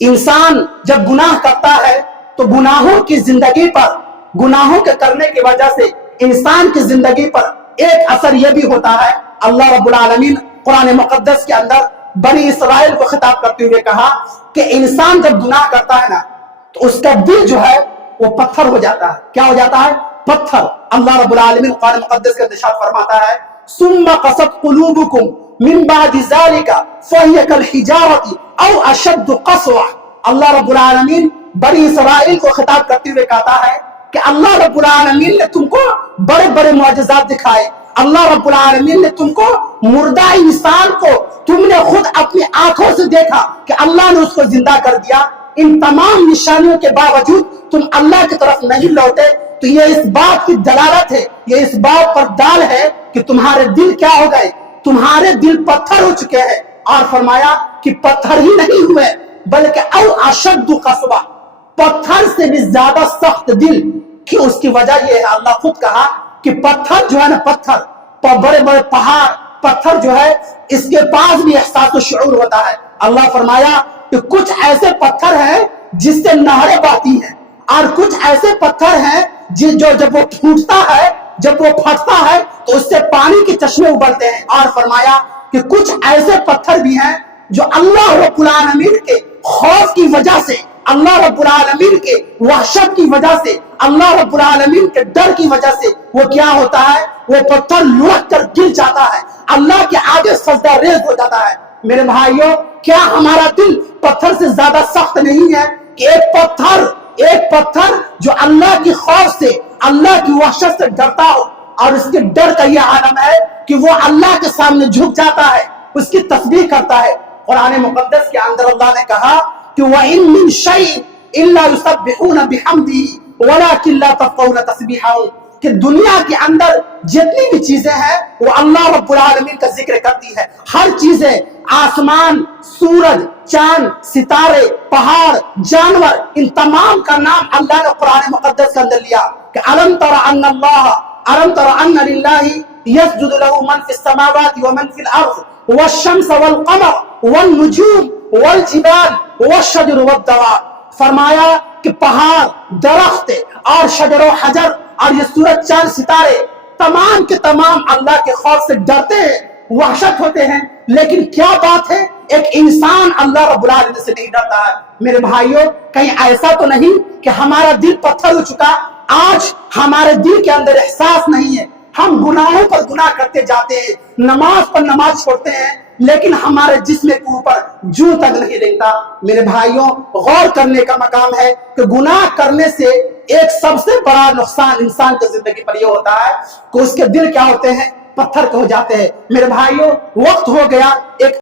इंसान जब गुनाह करता है तो गुनाहों की जिंदगी पर, गुनाहों के करने की वजह से इंसान की जिंदगी पर एक असर यह भी होता है। अल्लाह रब्बुल आलमीन कुरान मुकद्दस के अंदर बनी इसराइल को खिताब करते हुए कहा कि इंसान जब गुनाह करता है ना तो उसका दिल जो है वो पत्थर हो जाता है। क्या हो जाता है? पत्थर। अल्लाह रब्बुल आलमीन कुरान मुकद्दस के अंदर इरशाद फरमाता है, सुम्मा क़सत क़ुलूबुकुम मिन बादि ज़ालिका फ़हिय कल हिजारति औ अशद्दु क़स्वा। अल्लाह रब्बुल आलमीन बनी इसराइल को खिताब करते हुए कहता है कि अल्लाह रब्बुल आलमीन ने तुमको बड़े बड़े मुआजिज़ात दिखाए। अल्लाह रब्बुल आलमीन ने तुमको मुर्दा इंसान को तुमने खुद अपनी आंखों से देखा कि अल्लाह ने उसको जिंदा कर दिया। इन तमाम निशानियों के बावजूद तुम अल्लाह की तरफ नहीं लौटे, तो ये इस बात की दलालत है, ये इस बात पर दाल है कि तुम्हारे दिल क्या हो गए? तुम्हारे दिल पत्थर हो चुके हैं। और फरमाया कि पत्थर ही नहीं हुए बल्कि औ अशद्दु क़स्वा, पत्थर से भी ज्यादा सख्त दिल। कि उसकी वजह यह है, अल्लाह खुद कहा कि पत्थर जो है ना, पत्थर बड़े बड़े पहाड़, पत्थर जो है इसके पास भी एहसास व शऊर होता है। अल्लाह फरमाया कि कुछ ऐसे पत्थर हैं जिससे नहरें बहती हैं, और कुछ ऐसे पत्थर हैं जो जब वो फूटता है, जब वो फटता है तो उससे पानी के चश्मे उबलते हैं। और फरमाया कि कुछ ऐसे पत्थर भी हैं जो अल्लाह रब्बुल आलमीन के खौफ की वजह से, अल्लाह रब्बुल आलमीन के वहशत की वजह से, अल्लाह रब्बुल आलमीन के डर की वजह से वो क्या होता है? वो पत्थर लुढ़क कर गिर जाता है, अल्लाह के आगे सजदा रेज़ हो जाता है। मेरे भाइयों, क्या हमारा दिल पत्थर से ज्यादा सख्त नहीं है कि एक पत्थर जो अल्लाह की खौफ से, अल्लाह की वहशत से डरता हो, और उसके डर का यह आलम है कि वो अल्लाह के सामने झुक जाता है, उसकी तस्बीह करता है। कुरान मुकद्दस के अंदर अल्लाह ने कहा कि वइन मिन शैइन इल्ला युसब्बिहूना बिहम्दिही वलाकिन ला तफ़क़हूना तस्बीहहुम, कि दुनिया के अंदर जितनी भी चीजें हैं वो अल्लाह रब्बुल आलमीन का जिक्र करती है। हर चीजें, आसमान, सूरज, चांद, सितारे, पहाड़, जानवर, इन तमाम का नाम अल्लाह ने कुरान मुकद्दस के अंदर लिया कि अलम तरा अन्ना लिल्लाहि यस्जुदु लहु मन फिस समावाति व मन फिल अर्ज़ वश्शम्स वल क़मर वन नुजूम वल जिबाल वश्शजरु वद्दवाब। फरमाया कि पहाड़, दरख्त और शजर व हजर और ये सूरज, चांद, सितारे तमाम के तमाम अल्लाह के खौफ से डरते हैं, वहशत होते हैं। लेकिन क्या बात है, एक इंसान अल्लाह रब्बुल आलमीन से नहीं डरता है। मेरे भाइयों, कहीं ऐसा तो नहीं कि हमारा दिल पत्थर हो चुका, आज हमारे दिल के अंदर एहसास नहीं है, हम गुनाहों पर गुनाह करते जाते हैं, नमाज पर नमाज छोड़ते हैं, लेकिन हमारे जिस्म के ऊपर जू तक नहीं लगता। मेरे भाइयों, गौर करने का मकाम है कि गुनाह करने से एक सबसे बड़ा नुकसान इंसान की जिंदगी पर यह होता है कि उसके दिल क्या होते हैं? पत्थर हो जाते हैं। मेरे भाइयों, वक्त हो गया एक